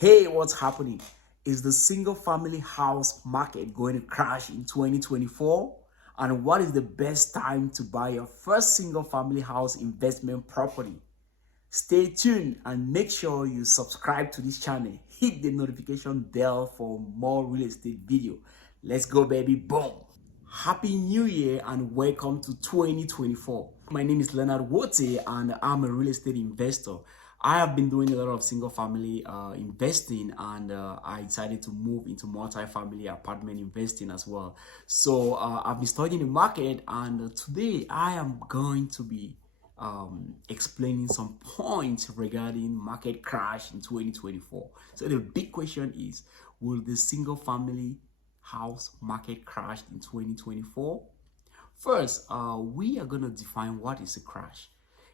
Hey, what's happening? Is the single family house market going to crash in 2024? And what is the best time to buy your first single family house investment property? Stay tuned and make sure you subscribe to this channel. Hit the notification bell for more real estate video. Let's go, baby. Boom. Happy New Year and welcome to 2024. My name is Leonard Wote and I'm a real estate investor. I have been doing a lot of single family investing, and I decided to move into multi-family apartment investing as well. So I've been studying the market, and today I am going to be explaining some points regarding market crash in 2024. So the big question is, will the single family house market crash in 2024? First, we are going to define what is a crash.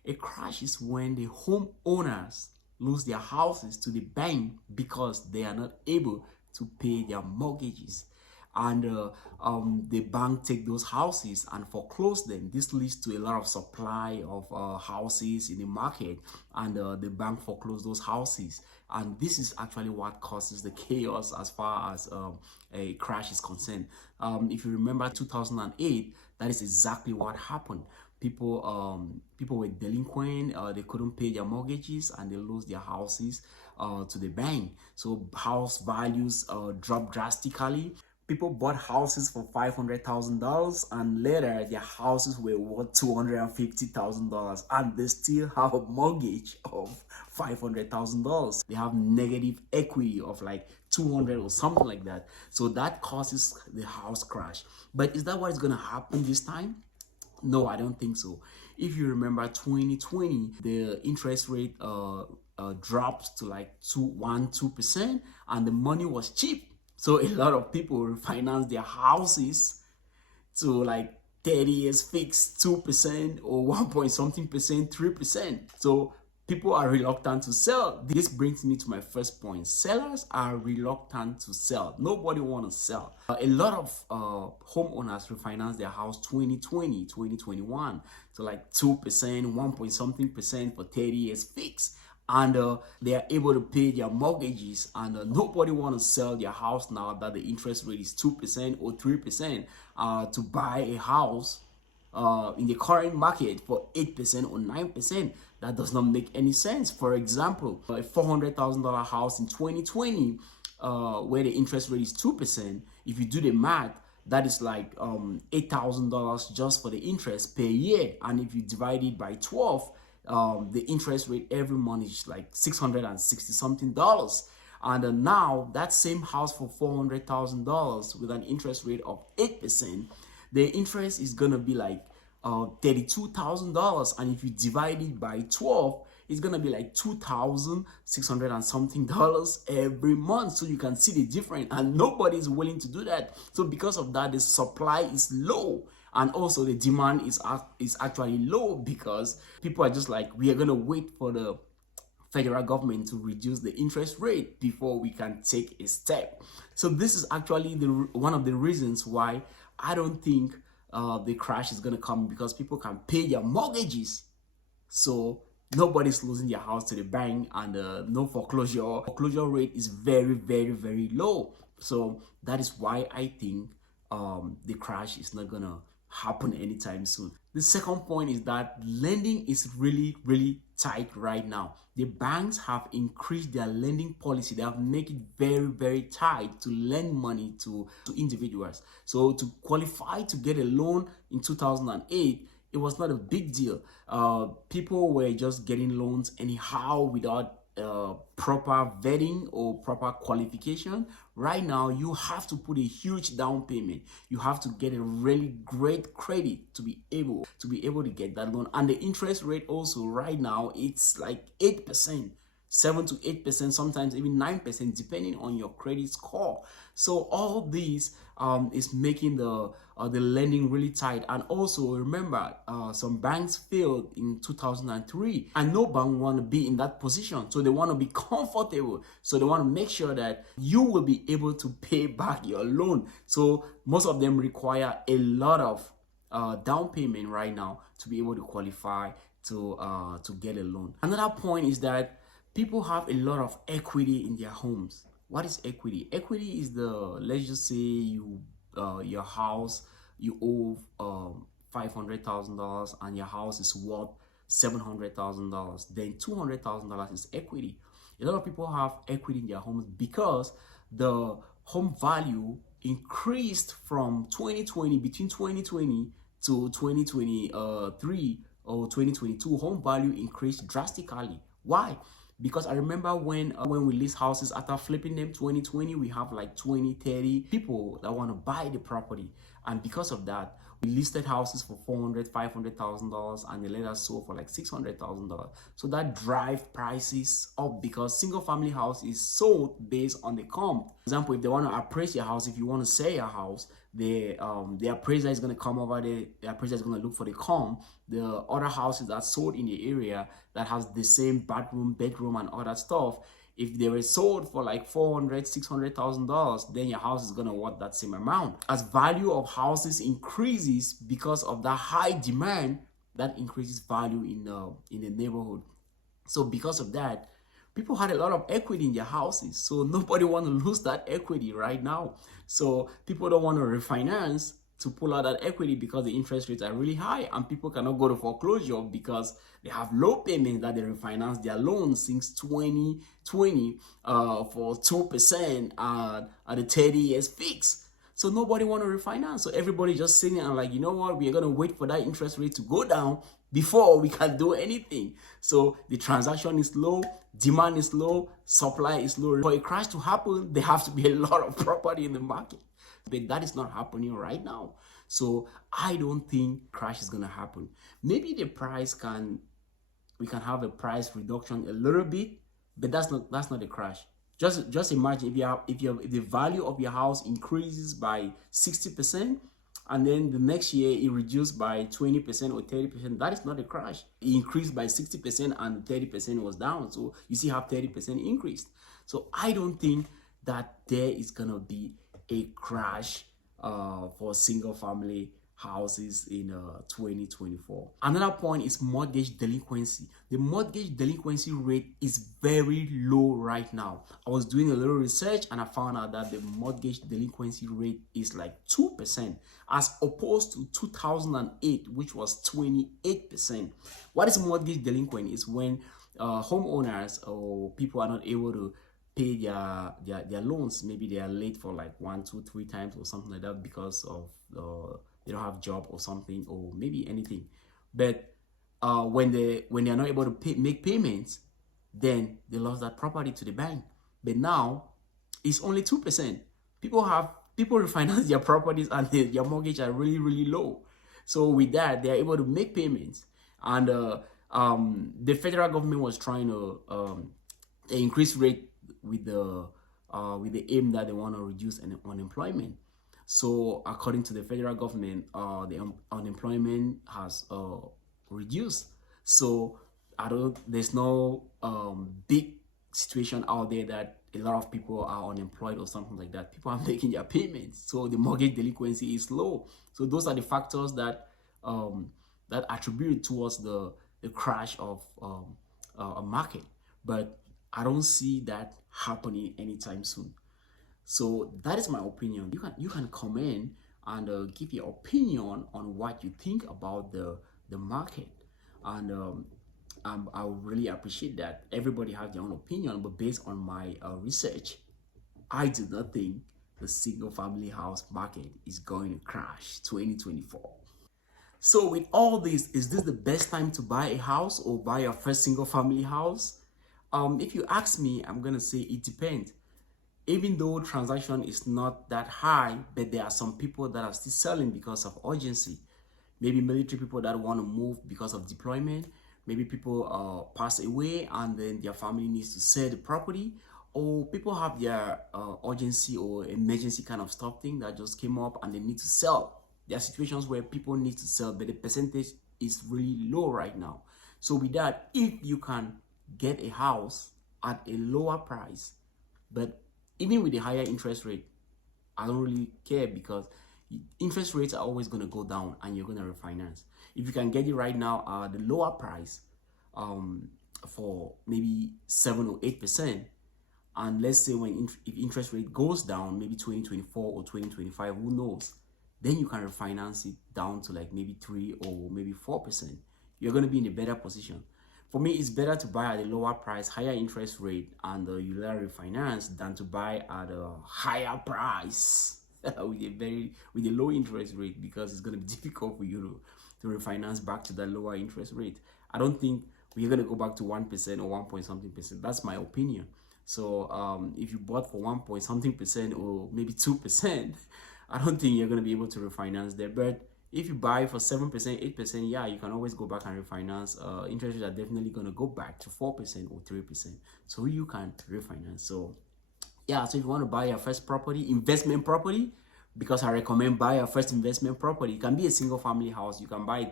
A crash is when the homeowners lose their houses to the bank because they are not able to pay their mortgages, and the bank take those houses and foreclose them. This leads to a lot of supply of houses in the market, and the bank foreclose those houses, and this is actually what causes the chaos as far as a crash is concerned. If you remember 2008, that is exactly what happened. People were delinquent, they couldn't pay their mortgages, and they lost their houses to the bank. So house values dropped drastically. People bought houses for $500,000, and later their houses were worth $250,000, and they still have a mortgage of $500,000. They have negative equity of like 200 or something like that. So that causes the house crash. But is that what is going to happen this time? No, I don't think so. If you remember 2020, the interest rate dropped to like 2%, and the money was cheap. So a lot of people refinance their houses to like 30 years fixed 2% or 1 point something percent, 3%. So people are reluctant to sell. This brings me to my first point. Sellers are reluctant to sell. Nobody want to sell. A lot of homeowners refinance their house 2020, 2021 to like 2%, 1 point something percent for 30 years fixed, and they are able to pay their mortgages, and nobody want to sell their house now that the interest rate is 2% or 3% to buy a house in the current market for 8% or 9%. That does not make any sense. For example, a $400,000 house in 2020 where the interest rate is 2%, if you do the math, that is like $8,000 just for the interest per year. And if you divide it by 12, the interest rate every month is like $660 something dollars. And now that same house for $400,000 with an interest rate of 8%, the interest is gonna be like $32,000, and if you divide it by 12, it's gonna be like $2,600 and something dollars every month. So you can see the difference, and nobody is willing to do that. So because of that, the supply is low, and also the demand is actually low, because people are just like, we are gonna wait for the federal government to reduce the interest rate before we can take a step. So this is actually one of the reasons why I don't think the crash is going to come, because people can pay their mortgages. So nobody's losing their house to the bank, and no foreclosure. Foreclosure rate is very, very, very low. So that is why I think the crash is not going to happen anytime soon. The second point is that lending is really, really tight right now. The banks have increased their lending policy. They have made it very, very tight to lend money to individuals. So to qualify to get a loan in 2008, it was not a big deal. People were just getting loans anyhow without proper vetting or proper qualification. Right now, you have to put a huge down payment. You have to get a really great credit to be able to get that loan. And the interest rate also right now, it's like 8%. 7 to 8%, sometimes even 9%, depending on your credit score. So all these is making the lending really tight. And also remember, some banks failed in 2003, and no bank want to be in that position. So they want to be comfortable. So they want to make sure that you will be able to pay back your loan. So most of them require a lot of down payment right now to be able to qualify to get a loan. Another point is that People have a lot of equity in their homes. What is equity? Equity is the, let's just say you your house, you owe $500,000 and your house is worth $700,000. Then $200,000 is equity. A lot of people have equity in their homes because the home value increased from 2020, between 2020 to 2023 or 2022. Home value increased drastically. Why? Because I remember when we list houses after flipping them 2020, we have like 20, 30 people that want to buy the property. And because of that, we listed houses for $400,000, $500,000, and they let us sold for like $600,000. So that drive prices up because single family house is sold based on the comp. For example, if they want to appraise your house, if you want to sell your house, the appraiser is going to come over there. The appraiser is going to look for the comp. The other houses that sold in the area that has the same bedroom, and all that stuff, if they were sold for like $400,000, $600,000, then your house is gonna worth that same amount. As value of houses increases because of the high demand, that increases value in the neighborhood. So because of that, people had a lot of equity in their houses. So nobody want to lose that equity right now. So people don't want to refinance to pull out that equity because the interest rates are really high, and people cannot go to foreclosure because they have low payments that they refinance their loans since 2020 for 2% at the 30 years fix. So nobody want to refinance. So everybody just sitting and like, you know what, we're going to wait for that interest rate to go down before we can do anything. So the transaction is low, demand is low, supply is low. For a crash to happen, there have to be a lot of property in the market. But that is not happening right now. So I don't think crash is gonna happen. Maybe the price we can have a price reduction a little bit, but that's not a crash. Just imagine if the value of your house increases by 60%, and then the next year it reduced by 20% or 30%, that is not a crash. It increased by 60% and 30% was down. So you see how 30% increased. So I don't think that there is gonna be a crash for single family houses in 2024. Another point is mortgage delinquency. The mortgage delinquency rate is very low right now. I was doing a little research and I found out that the mortgage delinquency rate is like 2% as opposed to 2008, which was 28%. What is mortgage delinquent is when homeowners or people are not able to pay their loans. Maybe they are late for like 1, 2, 3 times or something like that because of they don't have job or something, or maybe anything. But when they are not able to make payments, then they lost that property to the bank. But now it's only 2%. People refinance their properties and their mortgage are really, really low. So with that, they are able to make payments. And the federal government was trying to increase rate with the aim that they want to reduce unemployment. So according to the federal government, the unemployment has reduced. So there's no big situation out there that a lot of people are unemployed or something like that. People are making their payments, so the mortgage delinquency is low. So those are the factors that that attribute towards the crash of a market. But I don't see that happening anytime soon. So that is my opinion. You can comment and give your opinion on what you think about the market, and I would really appreciate that. Everybody has their own opinion, but based on my research, I do not think the single family house market is going to crash 2024. So with all this, is this the best time to buy a house or buy your first single family house? If you ask me, I'm gonna say it depends. Even though transaction is not that high, but there are some people that are still selling because of urgency. Maybe military people that want to move because of deployment. Maybe people pass away and then their family needs to sell the property, or people have their urgency or emergency kind of stuff thing that just came up and they need to sell. There are situations where people need to sell, but the percentage is really low right now. So with that, if you can get a house at a lower price, but even with a higher interest rate, I don't really care because interest rates are always going to go down and you're going to refinance. If you can get it right now at the lower price, for maybe 7 or 8%. And let's say if interest rate goes down, maybe 2024 or 2025, who knows, then you can refinance it down to like maybe 3 or maybe 4%. You're going to be in a better position. For me, it's better to buy at a lower price, higher interest rate, and you later refinance than to buy at a higher price with a low interest rate, because it's going to be difficult for you to refinance back to that lower interest rate. I don't think we're going to go back to 1% or 1 point something percent. That's my opinion. So if you bought for 1 point something percent or maybe 2%, I don't think you're going to be able to refinance there. But if you buy for 7%, 8%, yeah, you can always go back and refinance. Interest rates are definitely going to go back to 4% or 3%. So you can refinance. So yeah, so if you want to buy your first property, investment property, because I recommend buy your first investment property. It can be a single family house. You can buy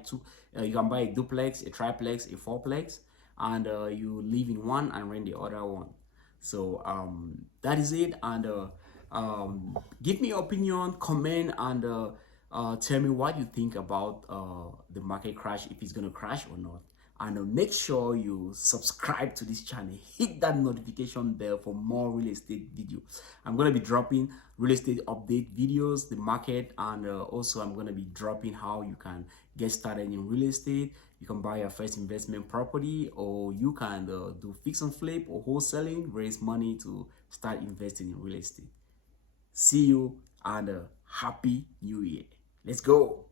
you can buy a duplex, a triplex, a fourplex, and you live in one and rent the other one. So that is it. And give me your opinion, comment, and tell me what you think about the market crash, if it's gonna crash or not. And make sure you subscribe to this channel, hit that notification bell for more real estate videos. I'm going to be dropping real estate update videos, the market, and also I'm going to be dropping how you can get started in real estate. You can buy your first investment property, or you can do fix and flip or wholesaling, raise money to start investing in real estate. See you, and happy new year. Let's go.